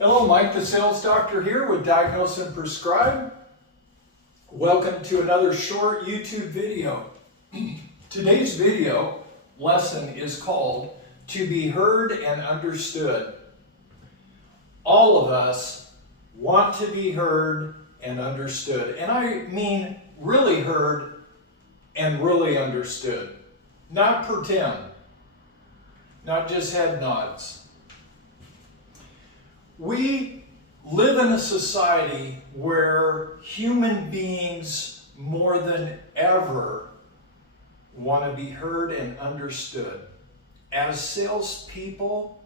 Hello, Mike, the Sales Doctor here with Diagnose and Prescribe. Welcome to another short YouTube video. Today's video lesson is called To Be Heard and Understood. All of us want to be heard and understood. And I mean really heard and really understood. Not pretend. Not just head nods. We live in a society where human beings more than ever want to be heard and understood. As salespeople,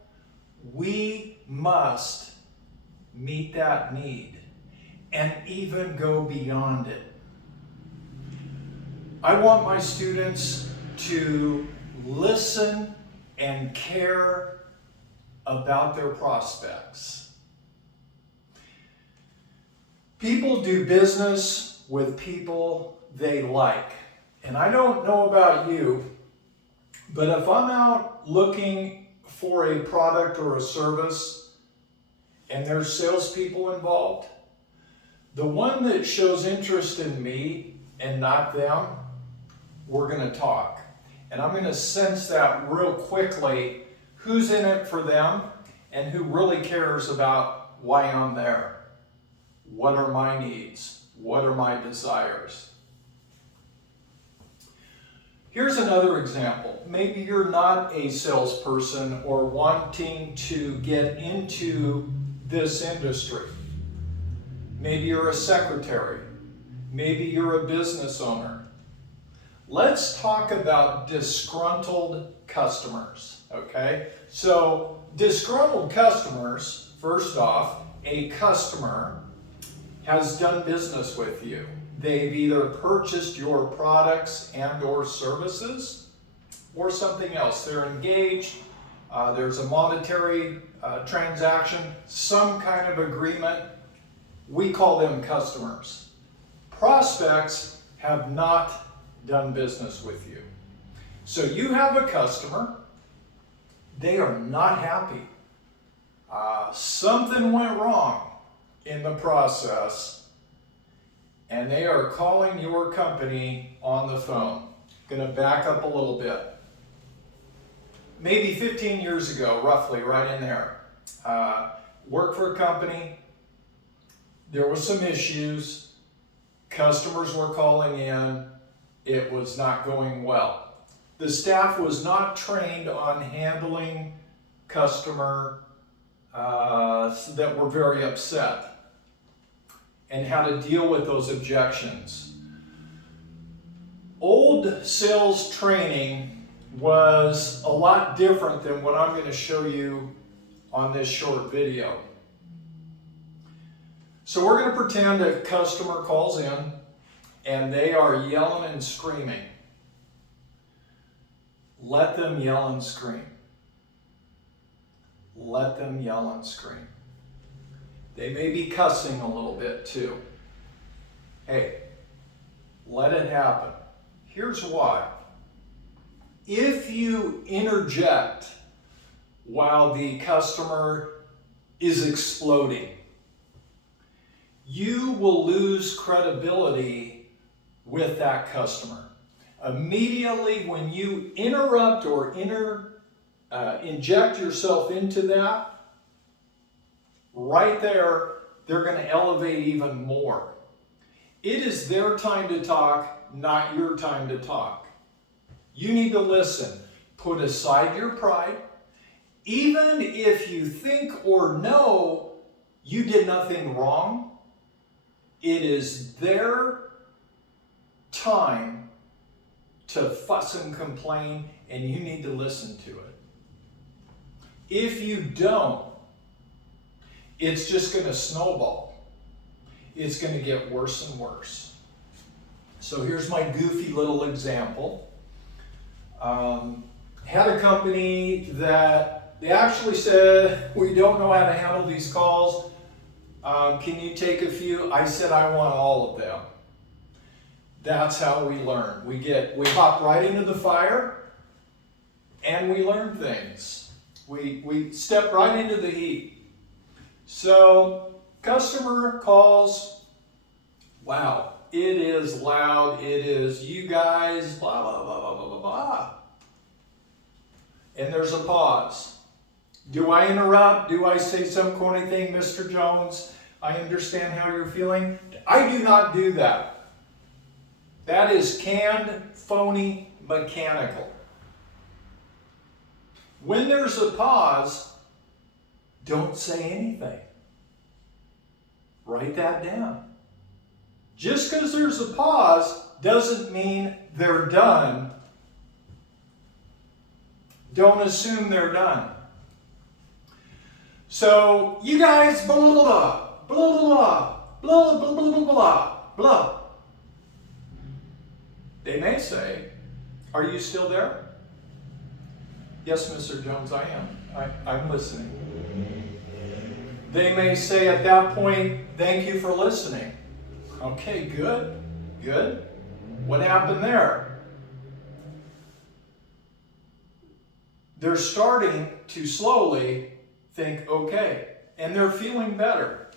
we must meet that need and even go beyond it. I want my students to listen and care about their prospects. People do business with people they like. And I don't know about you, but if I'm out looking for a product or a service and there's salespeople involved, the one that shows interest in me and not them, we're going to talk. And I'm going to sense that real quickly, who's in it for them and who really cares about why I'm there. What are my needs? What are my desires? Here's another example. Maybe you're not a salesperson or wanting to get into this industry. Maybe you're a secretary. Maybe you're a business owner. Let's talk about disgruntled customers, okay? So, disgruntled customers, first off, a customer has done business with you. They've either purchased your products and or services or something else. They're engaged, there's a monetary transaction, some kind of agreement. We call them customers. Prospects have not done business with you. So you have a customer, they are not happy. Something went wrong in the process, and they are calling your company on the phone. Going to back up a little bit. Maybe 15 years ago, roughly, right in there, worked for a company. There was some issues. Customers were calling in. It was not going well. The staff was not trained on handling customer that were very upset and how to deal with those objections. Old sales training was a lot different than what I'm going to show you on this short video. So we're going to pretend a customer calls in and they are yelling and screaming. Let them yell and scream. Let them yell and scream. They may be cussing a little bit too. Hey, let it happen. Here's why. If you interject while the customer is exploding, you will lose credibility with that customer. Immediately when you interrupt or inject yourself into that, right there, they're going to elevate even more. It is their time to talk, not your time to talk. You need to listen. Put aside your pride. Even if you think or know you did nothing wrong, it is their time to fuss and complain, and you need to listen to it. If you don't, it's just going to snowball. It's going to get worse and worse. So here's my goofy little example. Had a company that they actually said, we don't know how to handle these calls. Can you take a few? I said, I want all of them. That's how we learn. We hop right into the fire and we learn things. We step right into the heat. So, customer calls, wow, it is loud, it is you guys, blah, blah, blah, blah, blah, blah, blah. And there's a pause. Do I interrupt? Do I say some corny thing, Mr. Jones? I understand how you're feeling. I do not do that. That is canned, phony, mechanical. When there's a pause, don't say anything. Write that down. Just because there's a pause doesn't mean they're done. Don't assume they're done. So, you guys, blah, blah, blah, blah, blah, blah, blah, blah, blah, blah, blah. They may say, are you still there? Yes, Mr. Jones, I am. I'm listening. They may say at that point, thank you for listening. Okay, good, good. What happened there? They're starting to slowly think, okay, and they're feeling better.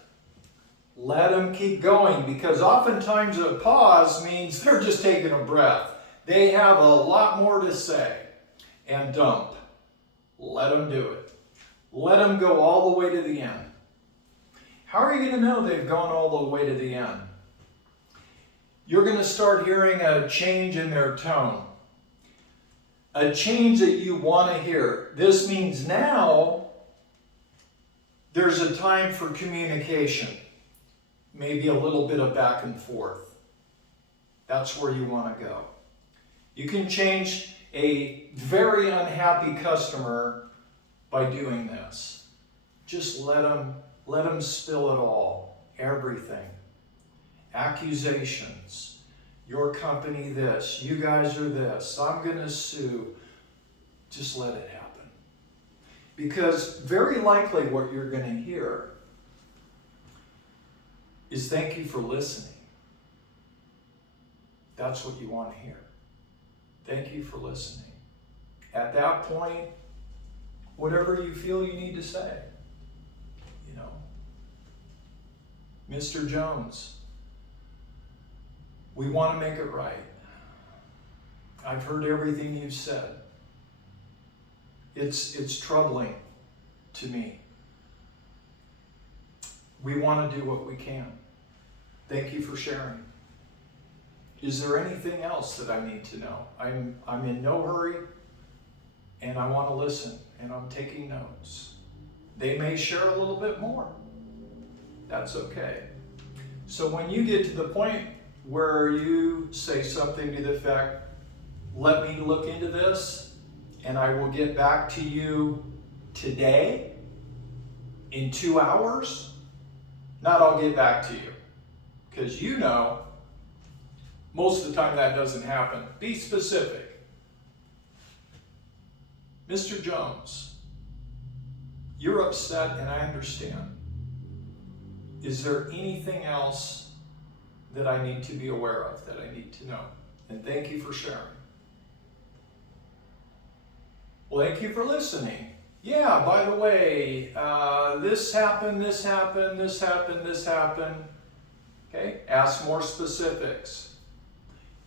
Let them keep going, because oftentimes a pause means they're just taking a breath. They have a lot more to say. And dump. Let them do it. Let them go all the way to the end. How are you going to know they've gone all the way to the end? You're going to start hearing a change in their tone. A change that you want to hear. This means now there's a time for communication. Maybe a little bit of back and forth. That's where you want to go. You can change a very unhappy customer by doing this. Just let them spill it all, everything. Accusations. Your company this, you guys are this, I'm going to sue. Just let it happen. Because very likely what you're going to hear is thank you for listening. That's what you want to hear. Thank you for listening. At that point, whatever you feel you need to say, Mr. Jones, we want to make it right. I've heard everything you've said. It's troubling to me. We want to do what we can. Thank you for sharing. Is there anything else that I need to know? I'm in no hurry, and I want to listen, and I'm taking notes. They may share a little bit more. That's okay. So when you get to the point where you say something to the effect, let me look into this, and I will get back to you today, in 2 hours, not I'll get back to you. Because most of the time that doesn't happen. Be specific. Mr. Jones, you're upset and I understand. Is there anything else that I need to be aware of, that I need to know? And thank you for sharing. Well, thank you for listening. Yeah, by the way, this happened, this happened, this happened, this happened. Okay, ask more specifics.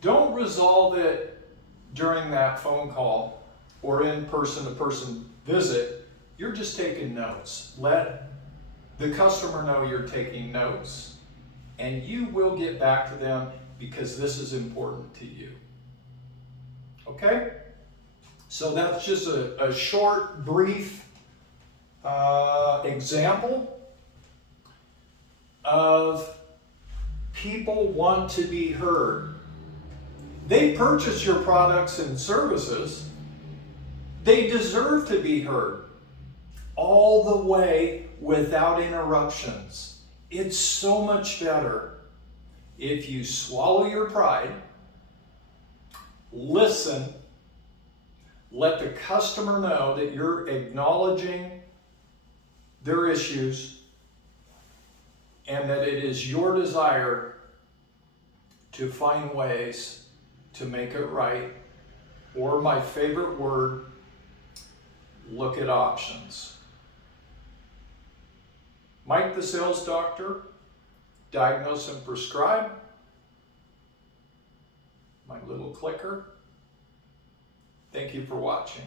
Don't resolve it during that phone call or in person-to-person visit. You're just taking notes. Let the customer know you're taking notes, and you will get back to them because this is important to you. Okay? So that's just a short, brief example of people want to be heard. They purchase your products and services. They deserve to be heard all the way without interruptions. It's so much better if you swallow your pride, listen, let the customer know that you're acknowledging their issues and that it is your desire to find ways to make it right, or my favorite word, look at options. Mike the Sales Doctor, diagnose and prescribe. My little clicker. Thank you for watching.